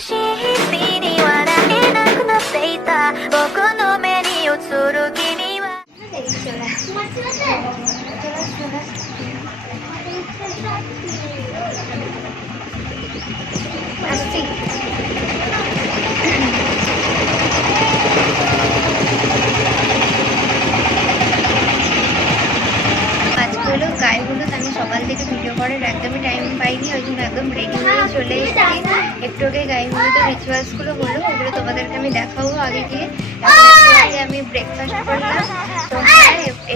しい日に笑えなくなっていた僕の目に映る君はআজগুলো গায়ে হলুদ আমি সকাল থেকে ভিডিও করার একদমই টাইম পাইনি, ওই জন্য একদম রেডি হয়ে চলে এসেছি। একটু আগে গায়ে হলুদের রিচুয়ালসগুলো হলো, ওগুলো তোমাদেরকে আমি দেখাবো আগে গিয়ে। আগে আমি ব্রেকফাস্ট করলাম, তো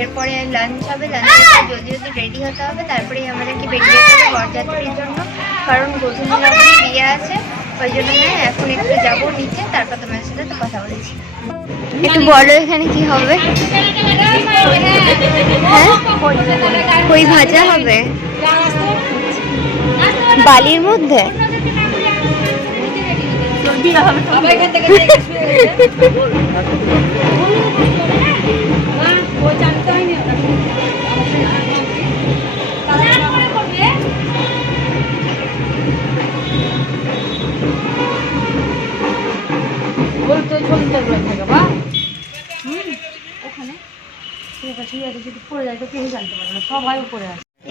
এরপরে লাঞ্চ হবে, লাঞ্চের পর জলদি জলদি রেডি হতে হবে, তারপরেই আমাদেরকে বেরিয়ে যেতে হবে বরযাত্রীর জন্য, কারণ গৌতম নগরে বিয়ে আছে, ওই জন্য এখন একটু যাবো নিচে, তারপর তোমার সাথে তো কথা বলেছি। একটু বলো এখানে কি হবে? হ্যাঁ, কই ভাজা হবে বালির মধ্যে।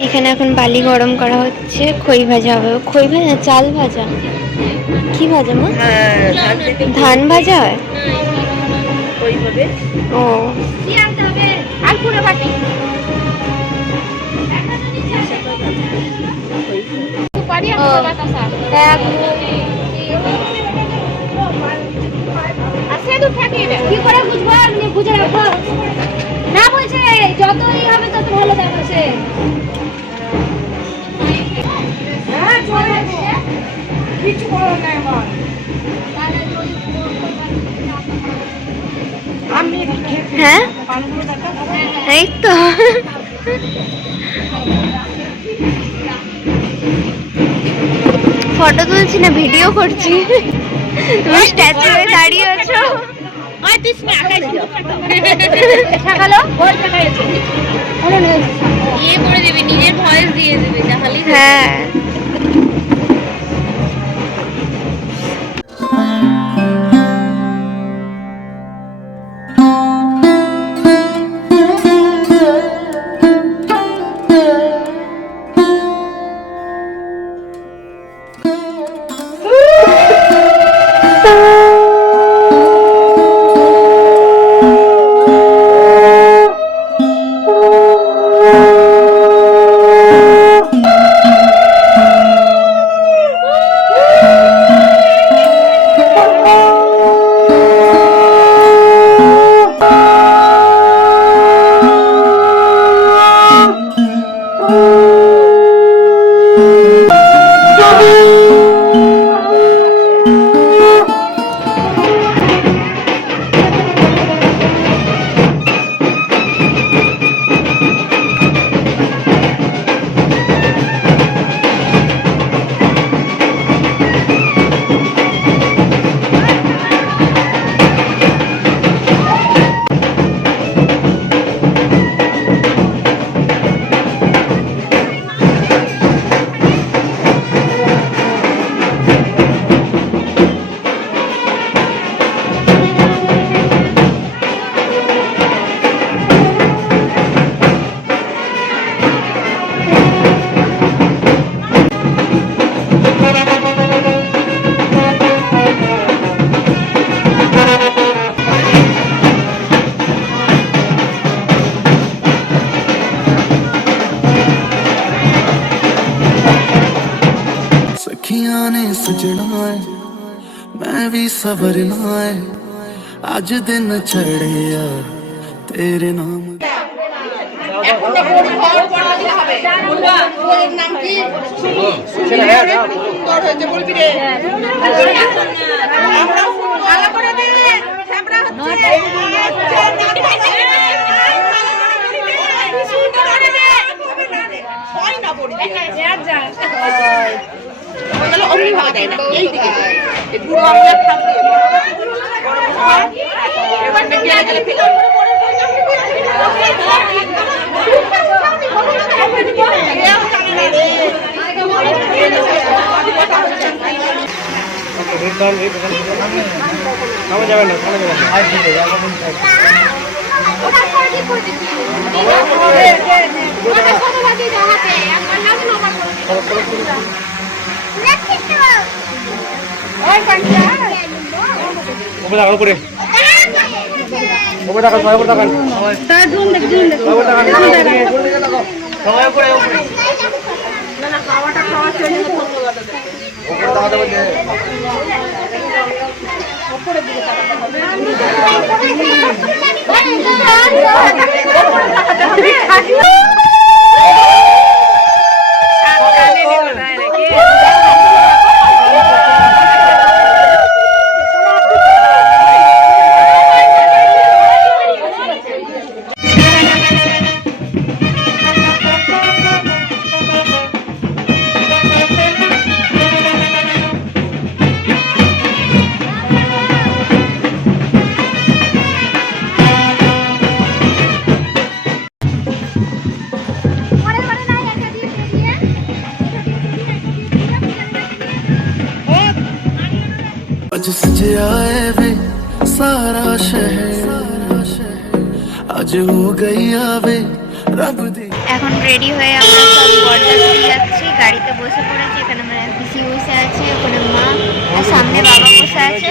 এখানে এখন বালি গরম করা হচ্ছে, খই ভাজা হবে। খই ভাজা, চাল ভাজা, কি ভাজা মা? ধান ভাজা হয়। ও কি করে বুঝবো? আপনি বুঝে রাখো না, বলছে যতই হবে তত ভালো দেখাচ্ছে। হ্যাঁ, এই তো ফটো তুলছি না, ভিডিও করছি। তুমি স্ট্যাচু হয়ে দাঁড়িয়ে আছো। নিজের ভয়েস দিয়ে দেবে তাহলে। হ্যাঁ, मैं भी सवरना है आज दिन चढ़े यार तेरे नाम। आज सजया है वे सारा शहर आज हो गई आवे रब दी। এখন রেডি হয়ে আমরা সব বরযাত্রী যাচ্ছি, গাড়িতে বসে পড়েছি। এখানে আমার পিসি বসে আছে, ওখানে মা আর সামনে বাবা বসে আছে।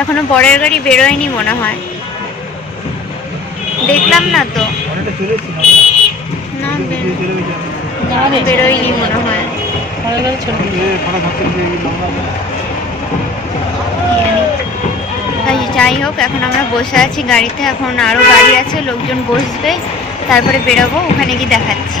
এখনো বরের গাড়ি বেরোয়নি মনে হয়, দেখলাম না তো, না বেরোয়নি মনে হয়। যাই হোক, এখন আমরা বসে আছি গাড়িতে, এখন আরো গাড়ি আছে, লোকজন বসবে, তারপরে বেরোবো, ওখানে গিয়ে দেখাচ্ছি।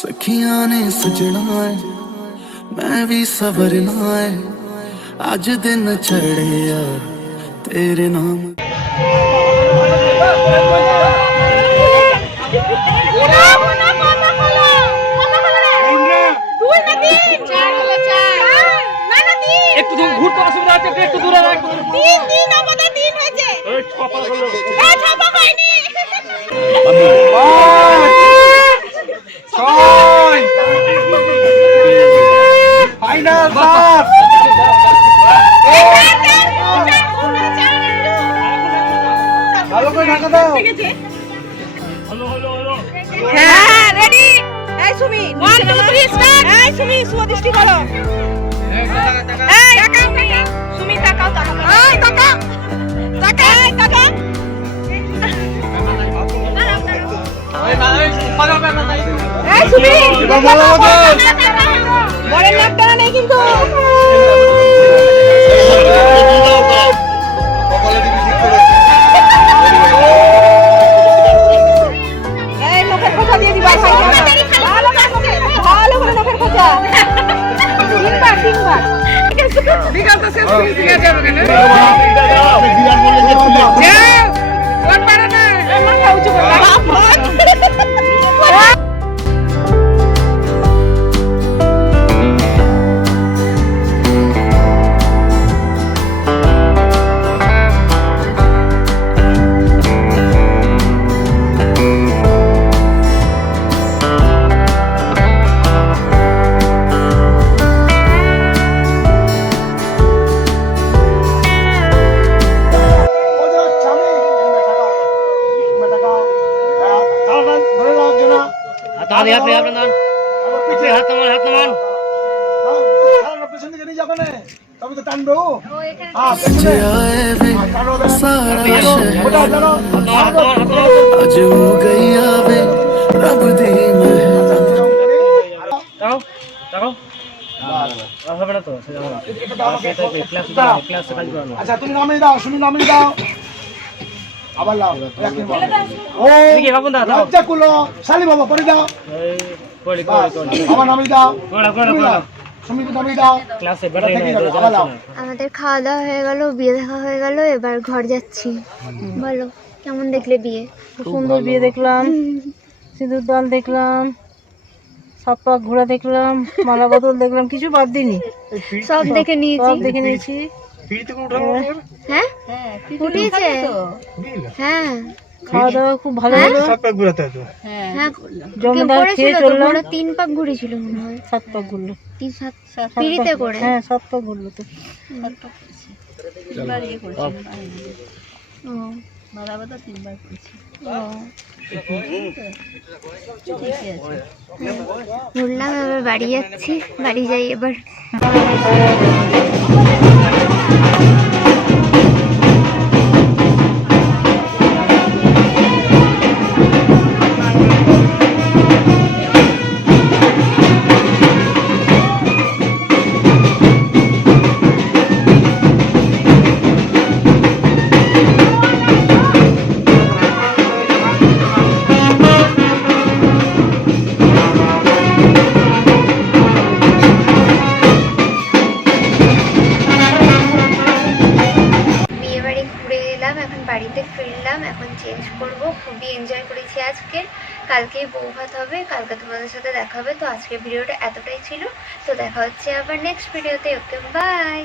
सखियां ने सजना है मैं भी सवरना है आज दिन चढ़े यार तेरे नाम। একটু দূর ঘুরতে অসুবিধা আছে, একটু দূরে রাখ। তিন তিন আমাদের তিন হয়েছে। এই ছাপা হলো। এই ছাপা হয়নি। ছয় ফাইনাল সাত। ভালো করে ঢাকা দাও। হ্যাঁ রেডি। এই সুমি 1 2 3 স্টার্ট। এই সুমি সুদৃষ্টি করো। এই তাকাও সুমি তাকাও তাকাও। এই তাকাও তাকাও এই তাকাও। এই সুমি বড় নাক টানা নেই কিন্তু। এই নখের খোঁচা দিয়ে দিবা সাইডে। ভালো করে নখের খোঁচা। তিনবার বিকাল তো শেষ করে দিয়ে যাবে কেন? যাও কোন পারে না মাথা উঁচু করে বাপ सजे आए वे सारा शहर आज हो गई आवे रब दी আচ্ছা তুমি নামিয়ে দাও, সুমি নামিয়ে দাও, আবার লাও ও লজ্জা কুলো শালি বাবা করে দাও, আবার নামিয়ে দাও, সুমি নামিয়ে দাও। আমাদের খাওয়া দাওয়া হয়ে গেল, বিয়ে দেখা হয়ে গেল, এবার ঘর যাচ্ছি। বলো কেমন দেখলে বিয়ে? সুন্দর বিয়ে দেখলাম, সিঁদুর দান দেখলাম, সাত পাক ঘোড়া দেখলাম, মালা বদল দেখলাম, কিছু বাদ দিইনি, সব দেখে নিয়েছি। সব দেখে নিয়েছি। হ্যাঁ উঠেছে। হ্যাঁ খাওয়া দাওয়া খুব ভালো হলো। হ্যাঁ জমিদার খেয়ে করেছিল তো, চললাম। বড় 3 পাক ঘুরেছিল মনে হয়। 7 পাক ঘুরলো। 3-7 পিড়িতে করে। হ্যাঁ 7 পাক ঘুরলো তো। ও ঘুরলাম, এবার বাড়ি যাচ্ছি। বাড়ি যাই এবার। বাড়িতে ফিরলাম, এখন চেঞ্জ করব। খুবই এনজয় করেছি আজকে। কালকেই বউ ভাত হবে, কালকে তোমাদের সাথে দেখা হবে। তো আজকের ভিডিওটা এতটাই ছিল। তো দেখা হচ্ছে আবার নেক্সট ভিডিওতে। Okay bye.